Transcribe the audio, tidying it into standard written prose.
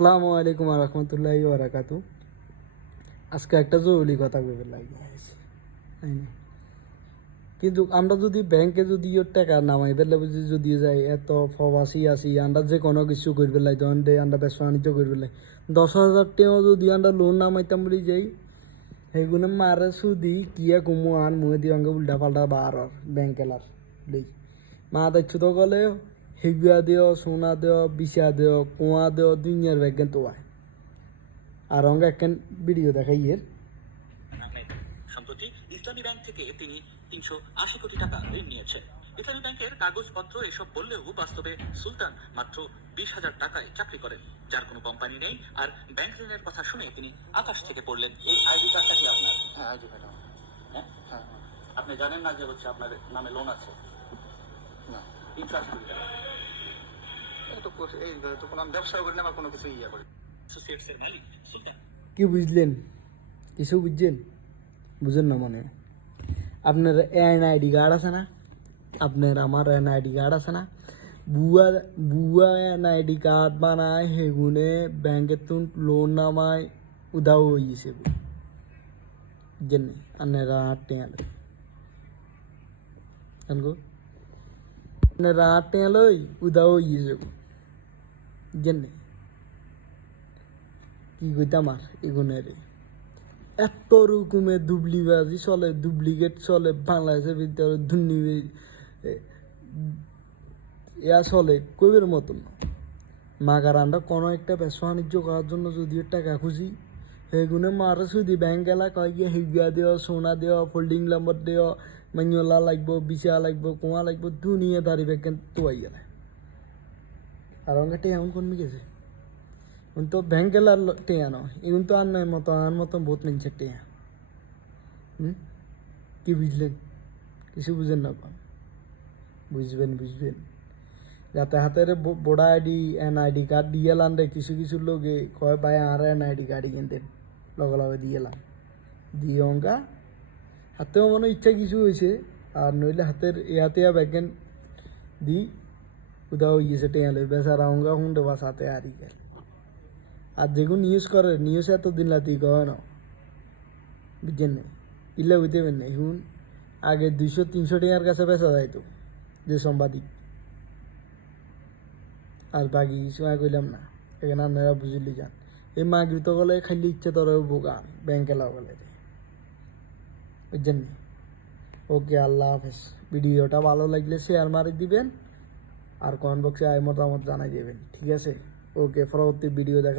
আসসালামু আলাইকুম রহমতুল্লাহি বারাকাতু। আজকে একটা জরুরি কথা ভেবে লাগে তাই না? কিন্তু আমরা যদি ব্যাংকে যদি টাকা নামাই পেলে বুঝি যদি যাই এত প্রবাসী আছি আমরা যে কোনো কিছু করবে লাই তখন আমরা ব্যবসা বাণিজ্য করবে লাই 10,000 টাকাও যদি আমরা লোন নামাইতাম বলি যাই সেগুলো মারে সুদি কিয়া কুমু আন মুহে দিয়ে অঙ্গে উল্টা পাল্টা বার ব্যাংক এলার দেই মা দেখছো তো গলে হেগুয়া দেও সোনা দেও বিছা দেও কুয়া দেও দুনিয়ার ব্যাগ তো আর অঙ্গ একখান ভিডিও দেখাই এর আহমেদ সম্প্রতি ইসলামী ব্যাংক থেকে তিনি 380 কোটি টাকা ঋণ নিয়েছেন। ইসলামী ব্যাংকের কাগজপত্র এসব বললেও বাস্তবে সুলতান মাত্র 20,000 টাকায় চাকরি করেন, যার কোনো কোম্পানি নেই। আর ব্যাংক ঋণের কথা শুনে তিনি আকাশ থেকে পড়লেন। এই আইডি কার্ডটা কি আপনার? হ্যাঁ আইডি কার্ড হ্যাঁ, হ্যাঁ। আপনি জানেন না যে হচ্ছে আপনার নামে লোন আছে না 380 কোটি টাকা? এই তো কোনো আমি ব্যবসা করি না, আমার কোনো কিছু ইয়ে করি। অ্যাসোসিয়েটস এর মালিক সুলতান। কি বুঝলেন? কিছু বুঝছেন? বুঝেন না মানে আপনার এনআইডি কার্ড আছে না? আপনার আমার এনআইডি কার্ড আছে না? বুয়া বুয়া এনআইডি কার্ড বানায় সেগুনে ব্যাংকের তুন লোন নামায় উদাও হয়ে গেছে বুঝছেন আপনারা টেঁয়াল আপনারা টেঁয়ালই উদাও হয়ে গেছে বুঝছেন কি কইতাম আর এগুনের এত রকমের ডুপ্লিবাজি চলে, ডুপ্লিকেট চলে বাংলাদেশের ভিতরে দুর্নীতি ইয়া চলে কইবের মতন না। মাগার আমরা কোনো একটা ব্যবসা বাণিজ্য করার জন্য যদি টাকা খুঁজি সেগুলো মারে শুধু ব্যাংক এলা কয় গিয়ে হিগা দেওয়া সোনা দেওয়া ফোল্ডিং নাম্বার দেওয়া মাইনলা লাগবো বিছা লাগবো কুয়া লাগবো দুনিয়া দাঁড়ি ব্যাংকেন তোয়াই গেলে আর অঙ্গটা এমন কমে গেছে তো ব্যাংক এলার টেয়া নয় এগুন তো আর নয় মতো আর মতো বহুত নিচ্ছে টেয়া কি বুঝলেন? কিছু বুঝেন না পান বুঝবেন যাতে হাতের বড় আইডি এনআইডি কার্ড দিয়ে এলাম রে কিছু কিছু লোকে কয় ভাই আর এনআইডি কার্ড কিনতে লগে লগে দিয়ে এলাম দিয়ে অঙ্কা হাতেও মনে ইচ্ছা কিছু হয়েছে আর নইলে হাতের ইয়াতে ব্যাগেন দি উদাও গিয়েছে টেয়া লই বেচারা অঙ্গা হুন্ডে বাসাতে হারি গেল। আর যেগুলো নিউজ করে নিউজ এতদিন লাতি কয় না বুঝছেন না ইলে বুঝতে পারেন না এখন আগে 200-300 টাকার কাছে বেচা যাইতো যে সাংবাদিক আর বাকি সময় কইলাম না এখানে আপনারা বুঝলি যান এই মাগৃত গলে খাইলে ইচ্ছে তোর বোগান ব্যাংকে লাগালে বুঝছেন না। ওকে আল্লাহ হাফেজ। ভিডিওটা ভালো লাগলে শেয়ার মারি দিবেন আর কমেন্ট বক্সে আয় মতামত জানাই দেবেন, ঠিক আছে? ওকে, পরবর্তী ভিডিও দেখা।